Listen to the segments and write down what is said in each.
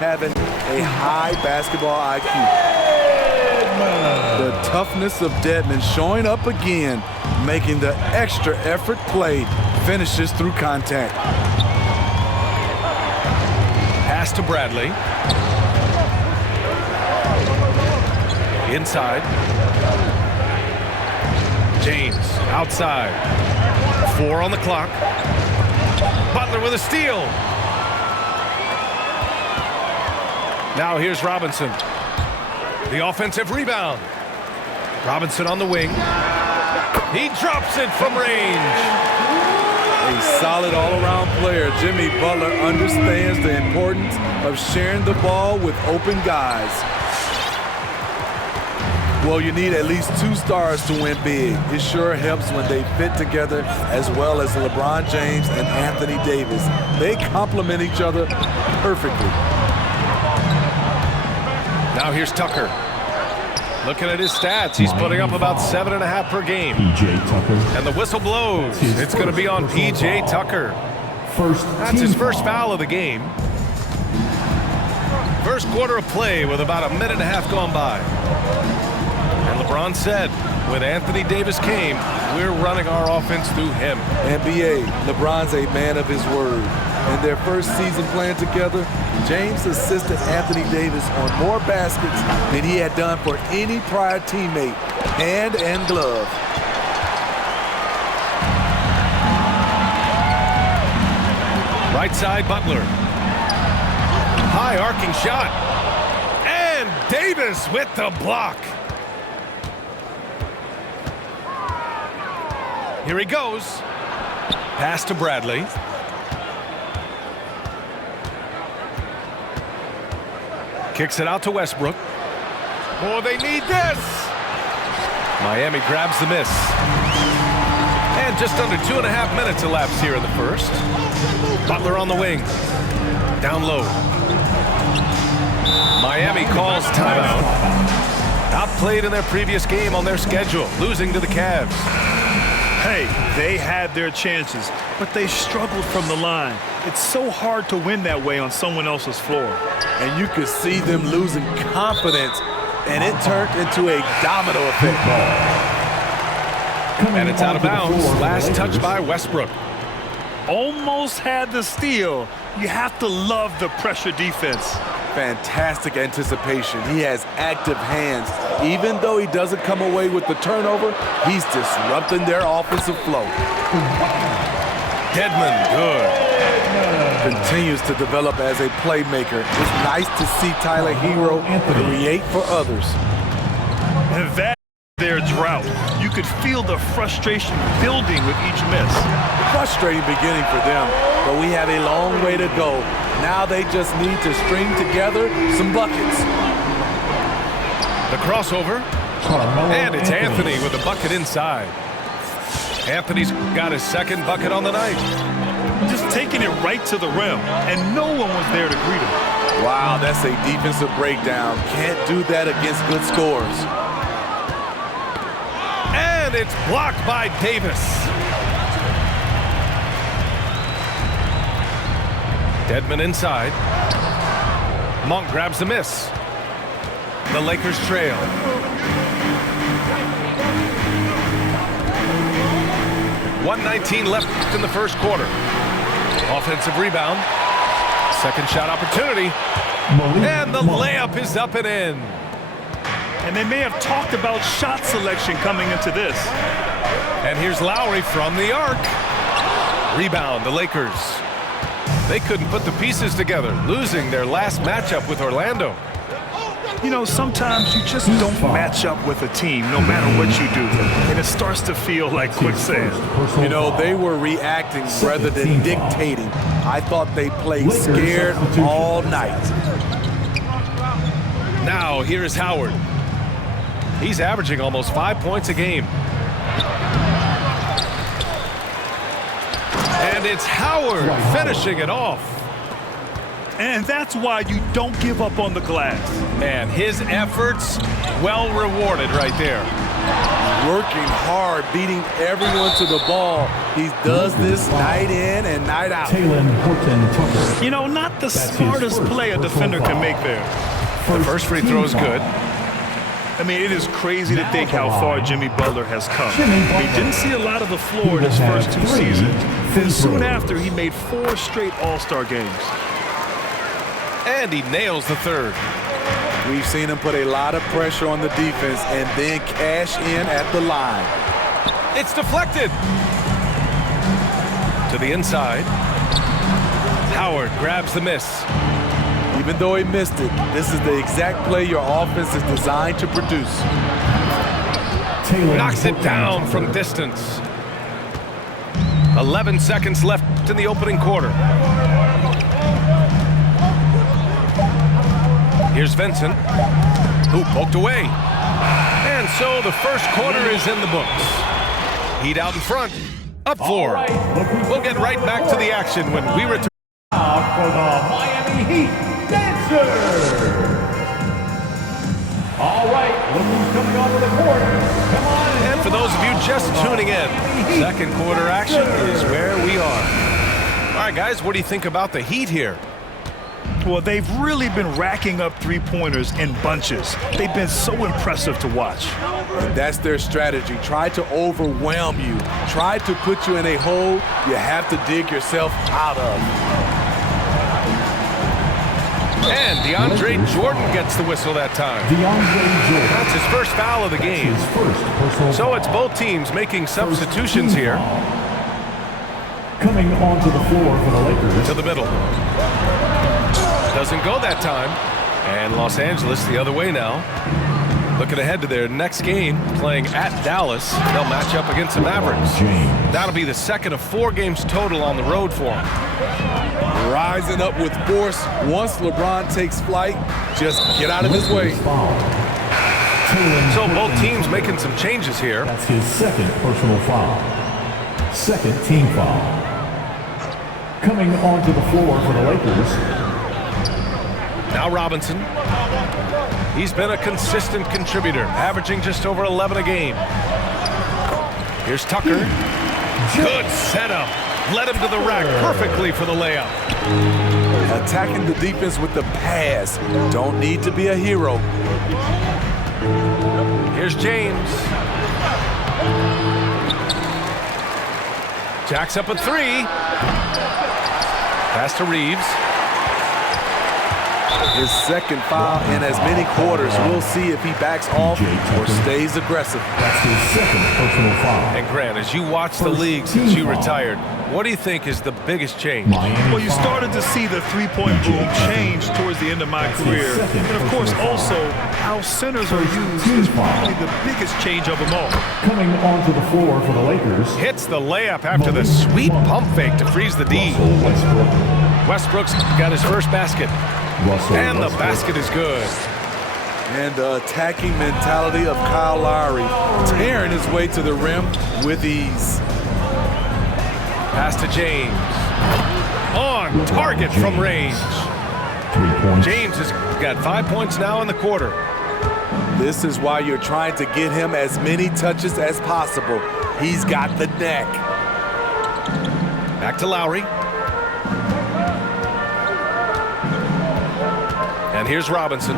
having a high basketball IQ. The toughness of Dedmon showing up again, making the extra effort play, finishes through contact. Pass to Bradley. Inside. James outside. 4 on the clock. Butler with a steal. Now here's Robinson. The offensive rebound. Robinson on the wing. He drops it from range. A solid all-around player. Jimmy Butler understands the importance of sharing the ball with open guys. Well, you need at least 2 stars to win big. It sure helps when they fit together, as well as LeBron James and Anthony Davis. They complement each other perfectly. Now here's Tucker. Looking at his stats, he's putting up about 7.5 per game. P.J. Tucker. And the whistle blows. It's going to be on P.J. Tucker. That's his first foul of the game. First quarter of play with about 1.5 minutes gone by. And LeBron said, when Anthony Davis came, we're running our offense through him. NBA, LeBron's a man of his word. In their first season playing together, James assisted Anthony Davis on more baskets than he had done for any prior teammate, hand and glove. Right side, Butler. High arcing shot. And Davis with the block. Here he goes. Pass to Bradley. Kicks it out to Westbrook. Oh, they need this. Miami grabs the miss. And just under 2.5 minutes elapsed here in the first. Butler on the wing. Down low. Miami calls timeout. Outplayed in their previous game on their schedule, losing to the Cavs. Hey, they had their chances, but they struggled from the line. It's so hard to win that way on someone else's floor. And you could see them losing confidence, and it turned into a domino effect. And it's out of bounds. Last touch by Westbrook. Almost had the steal. You have to love the pressure defense. Fantastic anticipation. He has active hands. Even though he doesn't come away with the turnover, he's disrupting their offensive flow. Dedmon, good. Continues to develop as a playmaker. It's nice to see Tyler Hero create for others. And that their drought. You could feel the frustration building with each miss. Frustrating beginning for them, but we have a long way to go. Now they just need to string together some buckets. The crossover. And it's Anthony with the bucket inside. Anthony's got his second bucket on the night. Just taking it right to the rim, and no one was there to greet him. Wow, that's a defensive breakdown. Can't do that against good scores. And it's blocked by Davis. Dedmon inside. Monk grabs the miss. The Lakers trail. .119 left in the first quarter. Offensive rebound. Second shot opportunity. And the layup is up and in. And they may have talked about shot selection coming into this. And here's Lowry from the arc. Rebound, the Lakers. They couldn't put the pieces together, losing their last matchup with Orlando. You know, sometimes you just don't match up with a team, no matter what you do. And it starts to feel like quicksand. You know, they were reacting rather than dictating. I thought they played scared all night. Now, here's Howard. He's averaging almost 5 points a game. And it's Howard finishing it off. And that's why you don't give up on the glass. Man, his efforts well rewarded right there. Working hard, beating everyone to the ball. He does this night in and night out. You know, not the smartest play a defender can make there. The first free throw is good. I mean, it is crazy to think how far Jimmy Butler has come. He didn't see a lot of the floor in his first 2 seasons. Then soon after, he made 4 straight All-Star games. And he nails the third. We've seen him put a lot of pressure on the defense and then cash in at the line. It's deflected. To the inside. Howard grabs the miss. Even though he missed it, this is the exact play your offense is designed to produce. Knocks it down from distance. 11 seconds left in the opening quarter. Here's Vincent, who poked away. And so the first quarter is in the books. Heat out in front. Up 4. We'll get right back to the action when we return. For the Miami Heat, Dancer. All right, look who's coming onto the court. Come on. And for those of you just tuning in, second quarter action is where we are. All right, guys, what do you think about the Heat here? Well, they've really been racking up three-pointers in bunches. They've been so impressive to watch. And that's their strategy. Try to overwhelm you. Try to put you in a hole you have to dig yourself out of. And DeAndre Jordan gets the whistle that time. That's his first foul of the game. So it's both teams making substitutions here. Coming onto the floor for the Lakers. To the middle. Doesn't go that time. And Los Angeles the other way now. Looking ahead to their next game, playing at Dallas. They'll match up against the Mavericks. That'll be the second of 4 games total on the road for them. Rising up with force. Once LeBron takes flight, just get out of his way. So both teams making some changes here. That's his second personal foul. Second team foul. Coming onto the floor for the Lakers. Now Robinson. He's been a consistent contributor, averaging just over 11 a game. Here's Tucker. Good setup. Led him to the rack perfectly for the layup. Attacking the defense with the pass. Don't need to be a hero. Here's James. Jacks up a 3. Pass to Reeves. His second foul in as many quarters. We'll see if he backs off or stays aggressive. That's his second personal foul. And Grant, as you watch the league since you retired, what do you think is the biggest change? Well, you started to see the three-point boom change towards the end of my career. And, of course, also how centers are used is probably the biggest change of them all. Coming onto the floor for the Lakers. Hits the layup after the sweet pump fake to freeze the D. Westbrook's got his first basket. And the basket is good. And the attacking mentality of Kyle Lowry, tearing his way to the rim with ease. Pass to James. On target from range. 3 points. James has got 5 points now in the quarter. This is why you're trying to get him as many touches as possible. He's got the neck. Back to Lowry. And here's Robinson.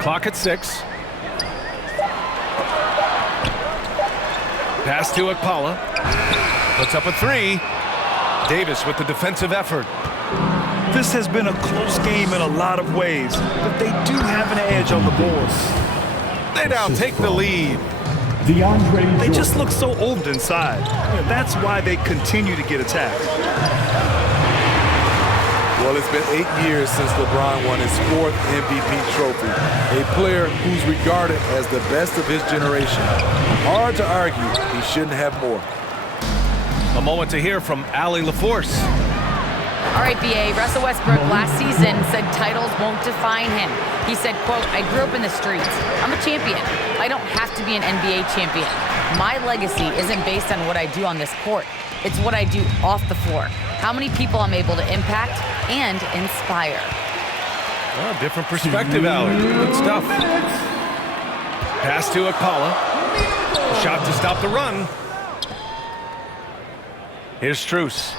Clock at 6. Pass to Akpala. Puts up a 3. Davis with the defensive effort. This has been a close game in a lot of ways, but they do have an edge on the boards. They now take the lead. They just look so old inside. And that's why they continue to get attacked. Well, it's been 8 years since LeBron won his 4th MVP trophy. A player who's regarded as the best of his generation. Hard to argue he shouldn't have more. A moment to hear from Allie LaForce. All right, BA, Russell Westbrook last season said titles won't define him. He said, quote, I grew up in the streets. I'm a champion. I don't have to be an NBA champion. My legacy isn't based on what I do on this court. It's what I do off the floor. How many people I'm able to impact and inspire. Well, different perspective, Allie. Good stuff. Pass to Akpala. Shot to stop the run. Here's Strus.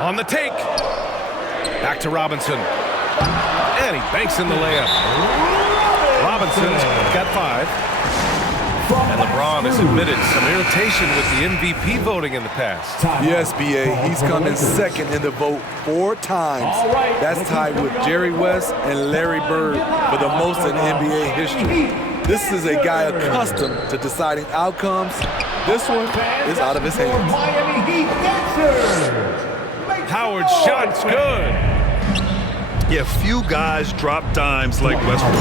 On the take. Back to Robinson. And he banks in the layup. Robinson's got 5. And LeBron has admitted some irritation with the MVP voting in the past. Yes, B.A. He's come in second in the vote 4 times. That's tied with Jerry West and Larry Bird for the most in NBA history. This is a guy accustomed to deciding outcomes. This one is out of his hands. Howard's shot's good. Yeah, few guys drop dimes like Westbrook.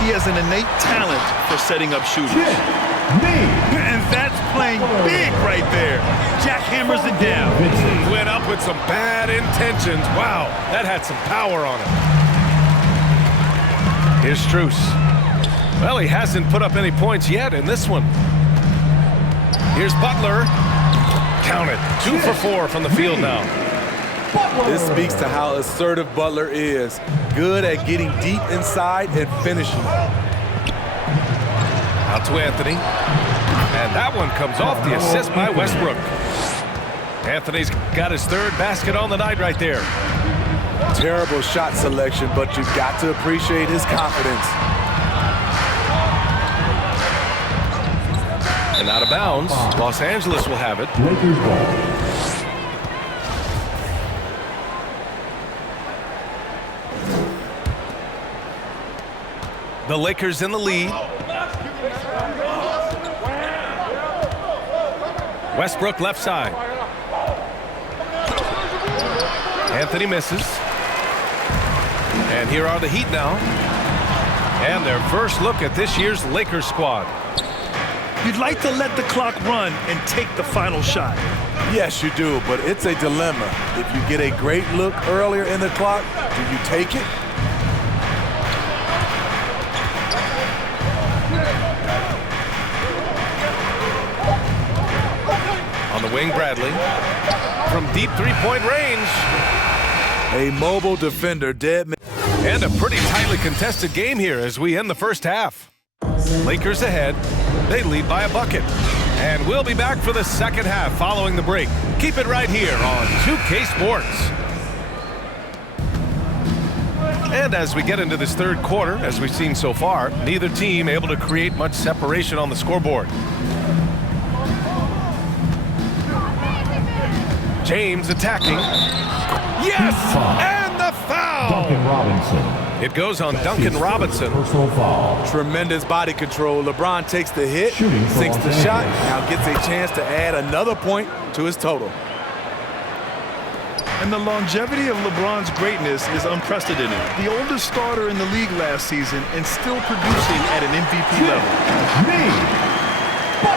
He has an innate talent for setting up shooters. And that's playing big right there. Jack hammers it down. Went up with some bad intentions. Wow, that had some power on it. Here's Strus. Well, he hasn't put up any points yet in this one. Here's Butler. Count it. 2 for 4 from the field now. This speaks to how assertive Butler is. Good at getting deep inside and finishing. Out to Anthony. And that one comes off the assist by Westbrook. Anthony's got his 3rd basket on the night right there. Terrible shot selection, but you've got to appreciate his confidence. And out of bounds, Los Angeles will have it. Lakers ball. The Lakers in the lead. Westbrook left side. Anthony misses. And here are the Heat now. And their first look at this year's Lakers squad. You'd like to let the clock run and take the final shot. Yes, you do, but it's a dilemma. If you get a great look earlier in the clock, do you take it? On the wing, Bradley. From deep 3-point range. A mobile defender, dead man. And a pretty tightly contested game here as we end the first half. Lakers ahead. They lead by a bucket. And we'll be back for the second half following the break. Keep it right here on 2K Sports. And as we get into this third quarter, as we've seen so far, neither team able to create much separation on the scoreboard. James attacking. Yes! And the foul! Duncan Robinson. It goes on Duncan Robinson. Personal foul. Tremendous body control. LeBron takes the hit, Shooting for sinks Los the shot, Angeles. now gets a chance to add another point to his total. And the longevity of LeBron's greatness is unprecedented. The oldest starter in the league last season and still producing at an MVP level.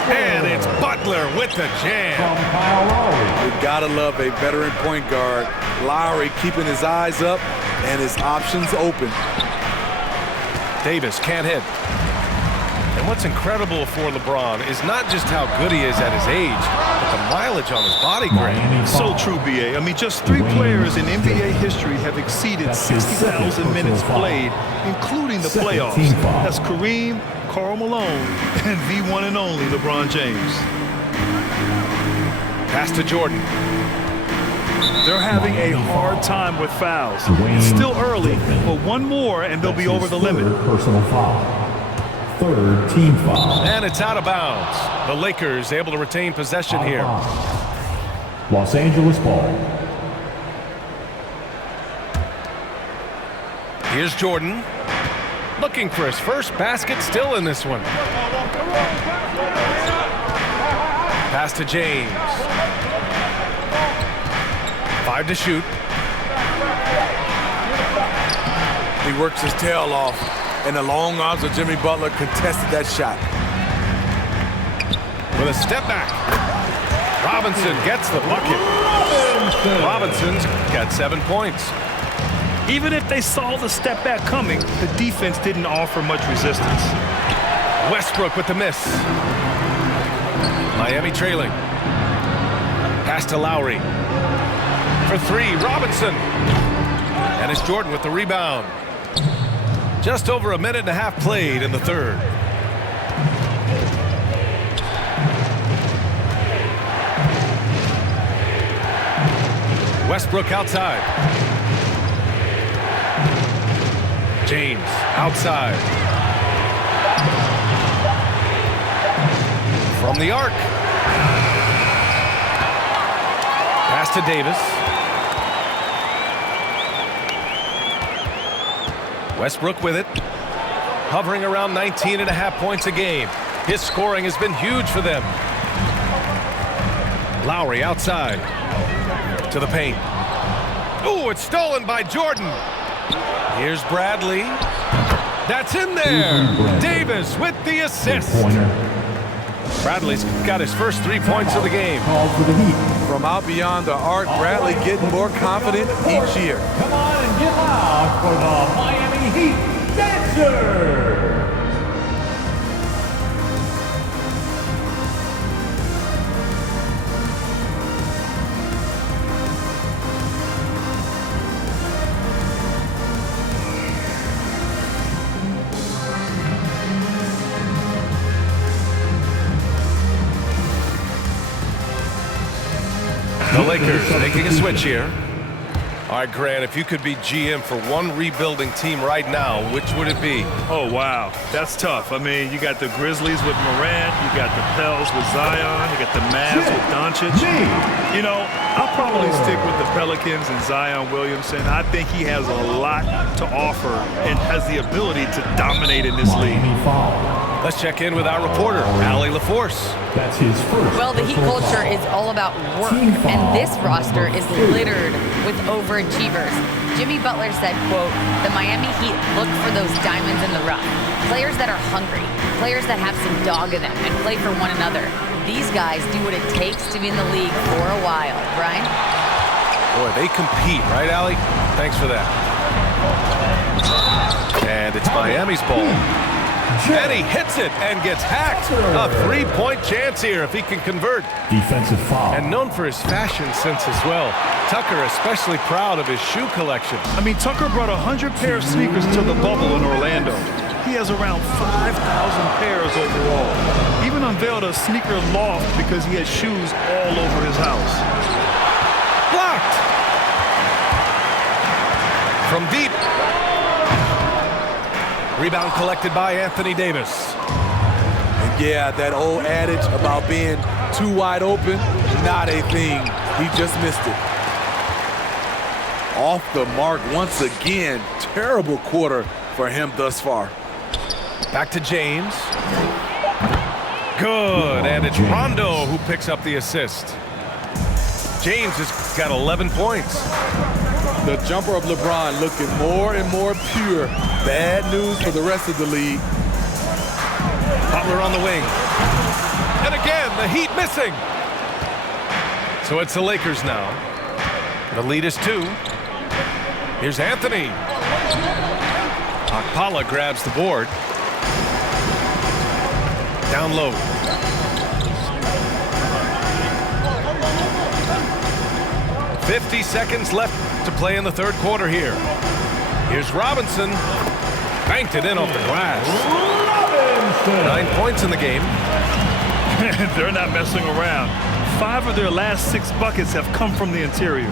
And it's Butler with the jam. You gotta love a veteran point guard. Lowry keeping his eyes up and his options open. Davis can't hit. And what's incredible for LeBron is not just how good he is at his age, but the mileage on his body grade. So true, B.A. I mean, just 3 players in NBA history have exceeded 60,000 minutes played, including the playoffs. That's Kareem, Karl Malone, and the one and only LeBron James. Pass to Jordan. They're having a hard time with fouls. It's still early, but one more and they'll be over the limit. Personal foul. 3rd team foul. And it's out of bounds. The Lakers able to retain possession here. Los Angeles ball. Here's Jordan. Looking for his first basket still in this one. Pass to James. 5 to shoot. He works his tail off, and the long arms of Jimmy Butler contested that shot. With a step back. Robinson gets the bucket. Robinson's got 7 points. Even if they saw the step back coming, the defense didn't offer much resistance. Westbrook with the miss. Miami trailing. Pass to Lowry. For 3, Robinson. And it's Jordan with the rebound. Just over a minute and a half played in the third. Westbrook outside. James outside. From the arc. Pass to Davis. Westbrook with it. Hovering around 19.5 points a game. His scoring has been huge for them. Lowry outside. To the paint. Oh, it's stolen by Jordan. Here's Bradley. That's in there. Davis with the assist. Bradley's got his first 3 points of the game. From out beyond the arc, Bradley getting more confident each year. Come on and get loud for the Miami Heat Dancers. The Lakers making a switch here. All right, Grant, if you could be GM for one rebuilding team right now, which would it be? Oh, wow. That's tough. I mean, you got the Grizzlies with Morant. You got the Pels with Zion. You got the Mavs with Doncic. You know, I'll probably stick with the Pelicans and Zion Williamson. I think he has a lot to offer and has the ability to dominate in this league. Let's check in with our reporter, Allie LaForce. That's his first. Well, the Heat culture is all about work, and this roster is littered with overachievers. Jimmy Butler said, quote, "The Miami Heat look for those diamonds in the rough. Players that are hungry, players that have some dog in them and play for one another. These guys do what it takes to be in the league for a while." Brian? Boy, they compete, right, Allie? Thanks for that. And it's Miami's ball. And he hits it and gets hacked. A three-point chance here if he can convert. Defensive foul. And known for his fashion sense as well. Tucker especially proud of his shoe collection. I mean, Tucker brought 100 pair of sneakers to the bubble in Orlando. He has around 5,000 pairs overall. Even unveiled a sneaker loft because he had shoes all over his house. Blocked. From deep. Rebound collected by Anthony Davis. And yeah, that old adage about being too wide open, not a thing. He just missed it. Off the mark once again. Terrible quarter for him thus far. Back to James. Good, and it's Rondo who picks up the assist. James has got 11 points. The jumper of LeBron looking more and more pure. Bad news for the rest of the league. Butler on the wing. And again, the Heat missing. So it's the Lakers now. The lead is 2. Here's Anthony. Akpala grabs the board. Down low. "50 seconds left to play in the third quarter here. Here's Robinson. Banked it in off the glass. Robinson. 9 points in the game. They're not messing around. 5 of their last 6 buckets have come from the interior.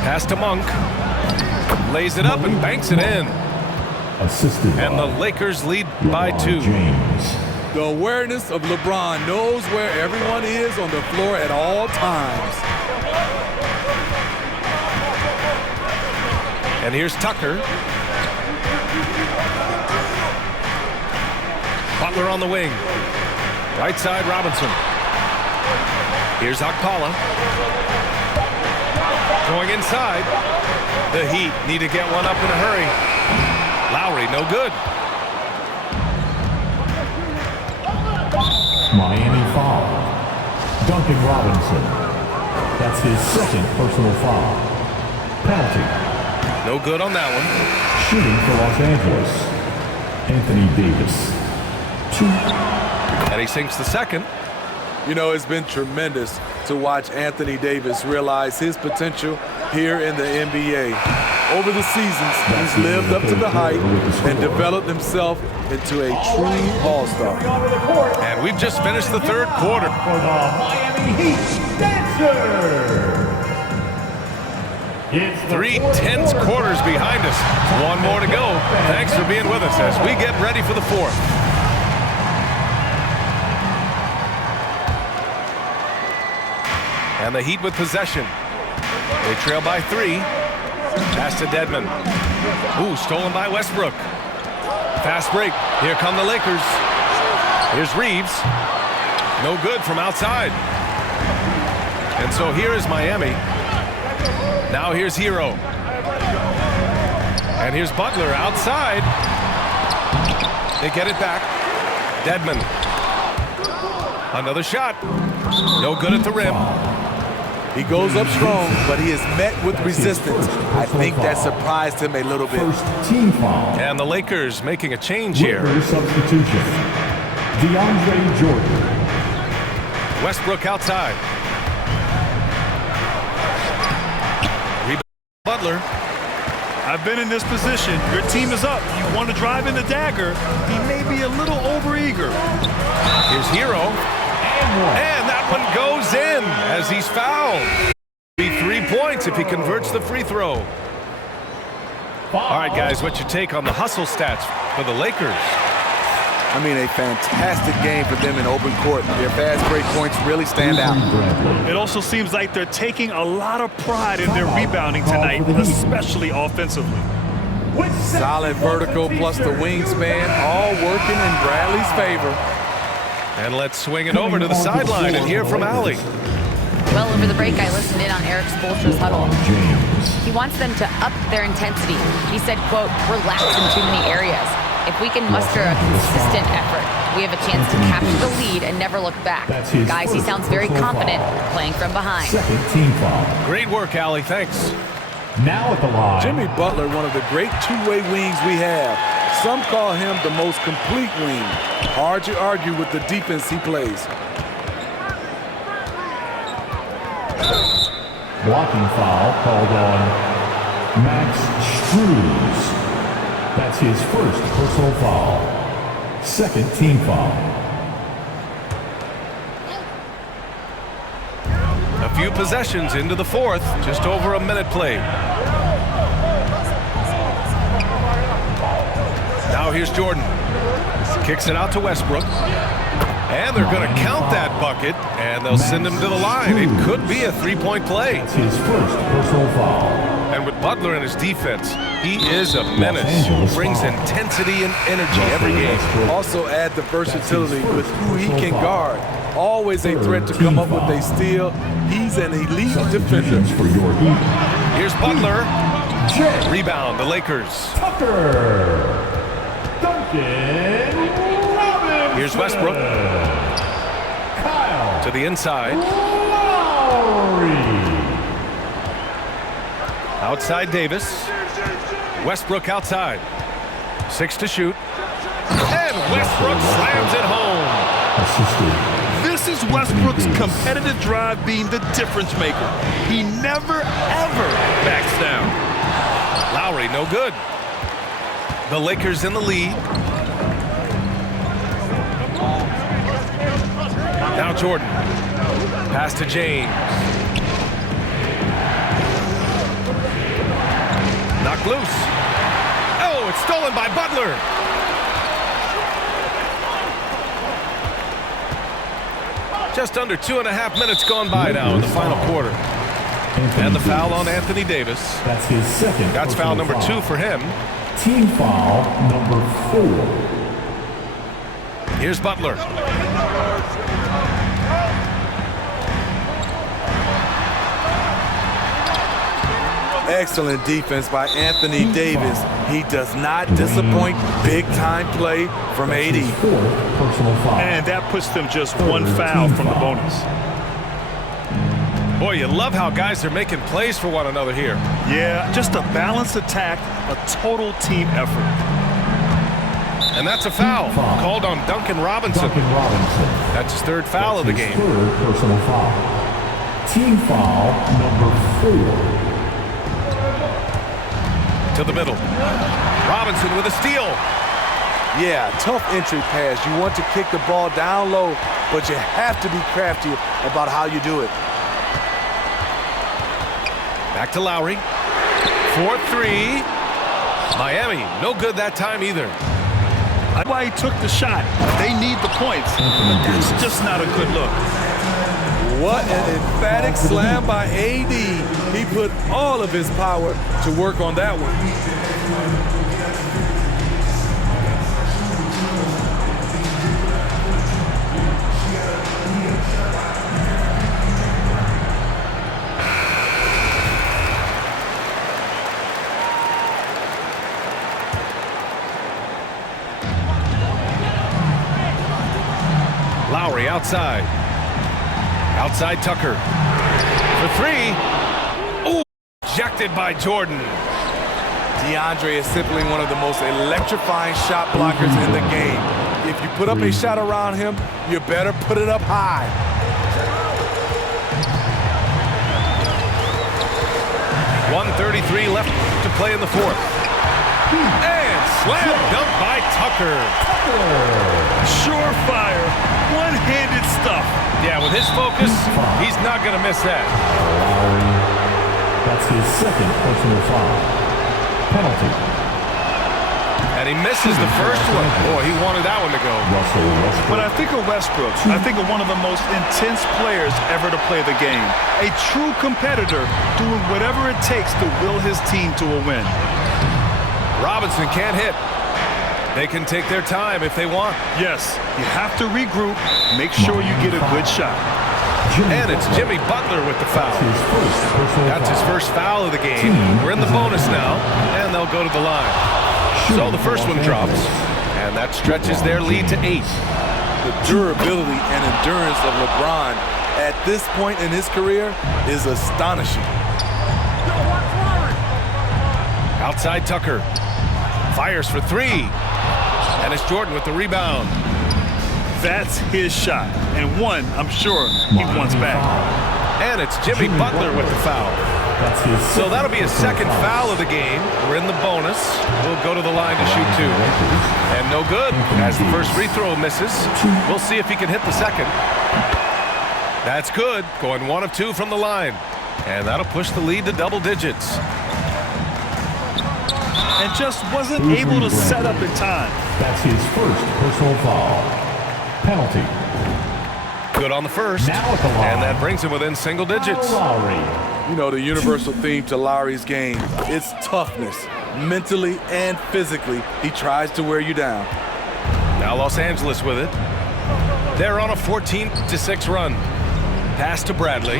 Pass to Monk. Lays it up and banks it in. Assisted And the by Lakers lead by LeBron 2. James. The awareness of LeBron, knows where everyone is on the floor at all times. And here's Tucker. Butler on the wing. Right side, Robinson. Here's Akpala. Going inside. The Heat need to get one up in a hurry. Lowry, no good. Miami foul. Duncan Robinson. That's his second personal foul. Penalty. No good on that one. Shooting for Los Angeles. Anthony Davis. 2. And he sinks the second. You know, it's been tremendous to watch Anthony Davis realize his potential here in the NBA. Over the seasons, he's lived up to the hype and developed himself into a true all-star. And we've just finished the third quarter. For the Miami Heat Dancer. It's the 3 tense quarters behind us. One more to go. Thanks for being with us as we get ready for the fourth. And the Heat with possession. They trail by 3. Pass to Dedmon. Ooh, stolen by Westbrook. Fast break. Here come the Lakers. Here's Reeves. No good from outside. And so here is Miami. Now here's Hero. And here's Butler outside. They get it back. Dedmon. Another shot. No good at the rim. He goes up strong, but he is met with resistance. I think that surprised him a little bit. First team foul. And the Lakers making a change here. Lakers substitution. DeAndre Jordan. Westbrook outside. Butler. I've been in this position. Your team is up. You want to drive in the dagger. He may be a little overeager. Here's Hero. And that one goes in as he's fouled. Be 3 points if he converts the free throw. All right, guys, what's your take on the hustle stats for the Lakers? I mean, a fantastic game for them in open court. Their fast break points really stand out. It also seems like they're taking a lot of pride in their rebounding tonight, especially offensively. Solid vertical plus the wingspan, all working in Bradley's favor. And let's swing it over to the sideline and hear from Allie. Well, over the break, I listened in on Eric Spoelstra's huddle. He wants them to up their intensity. He said, quote, "We're lax in too many areas. If we can muster a consistent effort, we have a chance to capture the lead and never look back." Guys, he sounds very confident playing from behind. Second team foul. Great work, Allie. Thanks. Now at the line. Jimmy Butler, one of the great two-way wings we have. Some call him the most complete wing. Hard to argue with the defense he plays. Blocking foul called on Max Struz. That's his first personal foul. Second team foul. A few possessions into the fourth. Just over a minute played. Now here's Jordan. Kicks it out to Westbrook. And they're going to count that bucket, and they'll send him to the line. It could be a three-point play. That's his first personal foul. And with Butler in his defense, he is a menace who brings intensity and energy every game. Also add the versatility with who he can guard. Always a threat to come up with a steal. He's an elite defender. For your Heat. Here's Butler. Rebound, the Lakers. Tucker. Duncan Robinson. Here's Westbrook. Kyle. To the inside. Lowry. Outside Davis. Westbrook outside. 6 to shoot. And Westbrook slams it home. This is Westbrook's competitive drive being the difference maker. He never, ever backs down. Lowry, no good. The Lakers in the lead. Now Jordan. Pass to James. Knocked loose. Oh, it's stolen by Butler. Just under 2.5 minutes gone by now in the final quarter. And the foul on Anthony Davis. That's his second. That's foul number 2 for him. Team foul number 4. Here's Butler. Excellent defense by Anthony Davis. He does not disappoint. Big-time play from AD. Fourth personal foul. And that puts them just one foul from the bonus. Boy, you love how guys are making plays for one another here. Yeah, just a balanced attack, a total team effort. And that's a foul called on Duncan Robinson. That's his third foul of the game. Third personal foul. Team foul number 4. To the middle. Robinson with a steal. Yeah, tough entry pass. You want to kick the ball down low, but you have to be crafty about how you do it. Back to Lowry. 4-3. Miami, no good that time either. That's why he took the shot. They need the points. That's just not a good look. What an emphatic slam by AD. He put all of his power to work on that one. Lowry outside. Outside Tucker. For three. Ooh, ejected by Jordan. DeAndre is simply one of the most electrifying shot blockers in the game. If you put up a shot around him, you better put it up high. .133 left to play in the fourth. And slam dunk by Tucker. Surefire, one-handed stuff. Yeah, with his focus, he's not going to miss that. Lowry. That's his second personal foul. Penalty. And he misses the first one. Boy, he wanted that one to go. Russell Westbrook. When I think of Westbrook, I think of one of the most intense players ever to play the game. A true competitor doing whatever it takes to will his team to a win. Robinson can't hit. They can take their time if they want. Yes, you have to regroup, make sure you get a good shot. And it's Jimmy Butler with the foul. That's his first foul of the game. We're in the bonus now, and they'll go to the line. So the first one drops, and that stretches their lead to 8. The durability and endurance of LeBron at this point in his career is astonishing. Outside Tucker. Fires for three. And it's Jordan with the rebound. That's his shot, and one I'm sure he wants back. And it's Jimmy Butler with the foul. So that'll be his second foul of the game. We're in the bonus. We'll go to the line to shoot 2. And no good, as the first free throw misses. We'll see if he can hit the second. That's good, going 1 of 2 from the line. And that'll push the lead to double digits. And just wasn't able to set up in time. That's his first personal foul. Penalty. Good on the first. Now at the line. And that brings him within single digits. Lowry. You know, the universal theme to Lowry's game, it's toughness. Mentally and physically, he tries to wear you down. Now Los Angeles with it. They're on a 14-6 run. Pass to Bradley.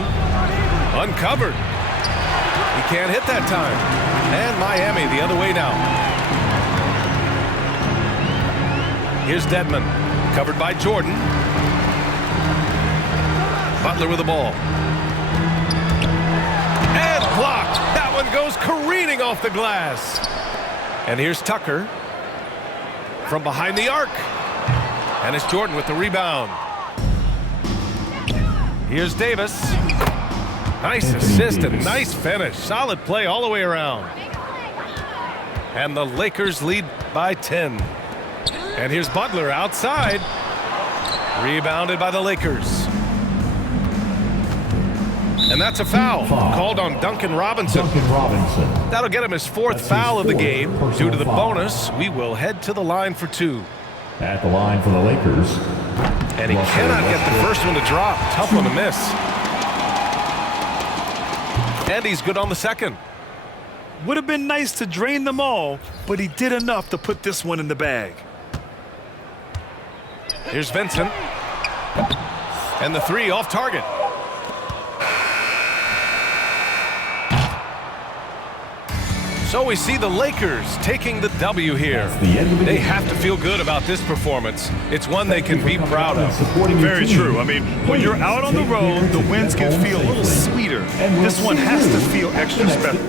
Uncovered. He can't hit that time. And Miami the other way now. Here's Dedmon. Covered by Jordan. Butler with the ball. And blocked. That one goes careening off the glass. And here's Tucker from behind the arc. And it's Jordan with the rebound. Here's Davis. Nice assist and nice finish. Solid play all the way around. And the Lakers lead by 10. And here's Butler outside. Rebounded by the Lakers. And that's a foul called on Duncan Robinson. That'll get him his fourth foul of the game. Due to the bonus, we will head to the line for 2. At the line for the Lakers. And he cannot get the first one to drop. Tough one to miss. And he's good on the second. Would have been nice to drain them all, but he did enough to put this one in the bag. Here's Vincent. And the 3 off target. So we see the Lakers taking the W here. They have to feel good about this performance. It's one they can be proud of. Very true. I mean, when you're out on the road, the wins can feel a little sweeter. This one has to feel extra special.